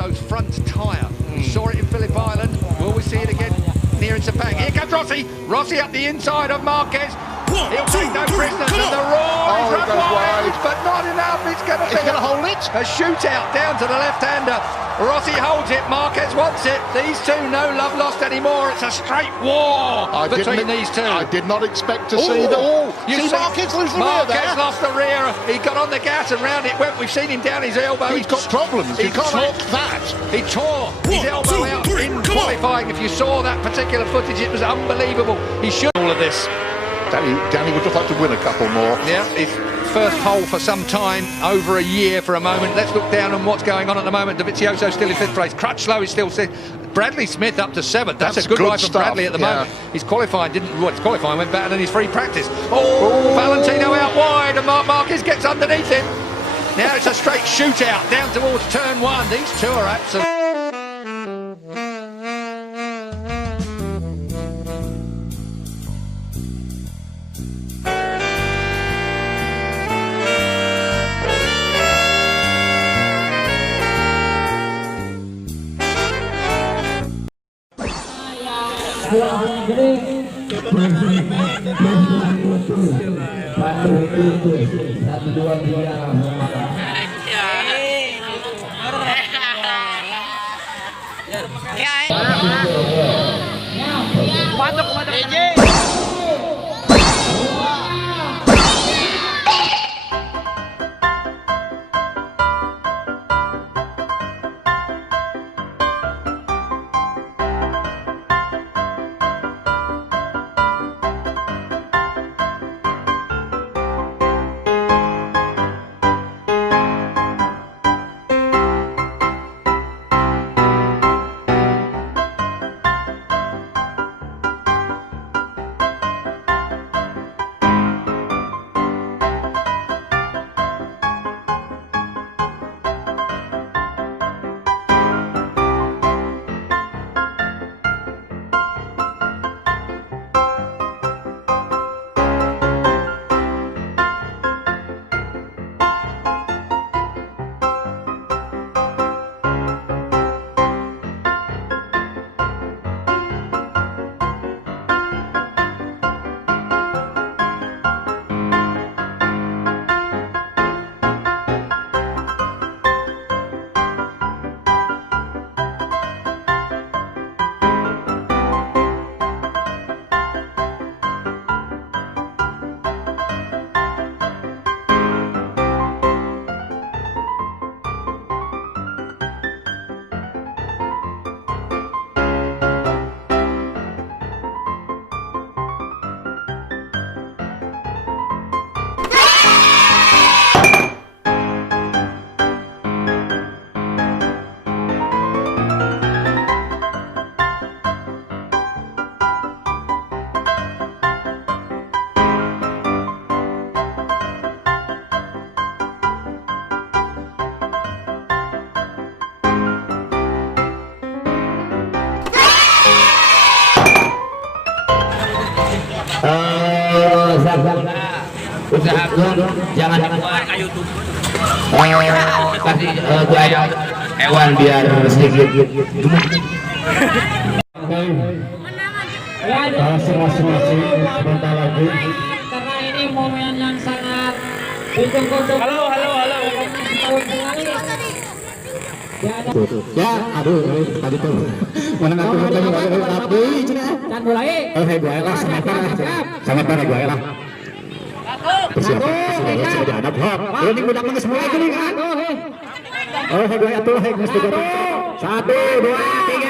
Vicioso's front tyre. We saw it in Phillip Island. Will we see it again near in Sepang? Here comes Rossi. Rossi up the inside of Marquez. He'll take no prisoners, and the roar is run wide, but not enough. It's going to be going to hold it. A shootout down to the left-hander. Rossi holds it. Marquez wants it. These two, no love lost anymore. It's a straight war between these two. I did not expect to see them. You see Marquez lose the rear there. Marquez lost the rear. He got on the gas and round it went. We've seen him down his elbow. He's got problems. You can't hook that. He tore his elbow out in qualifying. If you saw that particular footage, it was unbelievable. He should all of this. Danny would just like to win a couple more. Yeah, his first pole for some time, over a year for a moment. Let's look down on what's going on at the moment. Dovizioso still in 5th place. Crutchlow is still 6th. Bradley Smith up to 7th. That's a good ride from Bradley at the moment. His qualifying his qualifying went better than his free practice. Valentino out wide, and Marc Marquez gets underneath him. Now it's a straight shootout down towards turn 1. These two are absolutely... usahakan jangan dibuat kasih buaya hewan biar sedikit gemuk. Masing-masing sebentar lagi karena ini momen yang sangat ditunggu-tunggu. Halo. Ya, aduh, tadi tuh mana ngatur tapi dan mulai. Gue lah sangat parah gue lah. Persiapan sudah ada hop. Ini udah menges mulai gini kan. Gue atuh geus digoreng. 1 2 3.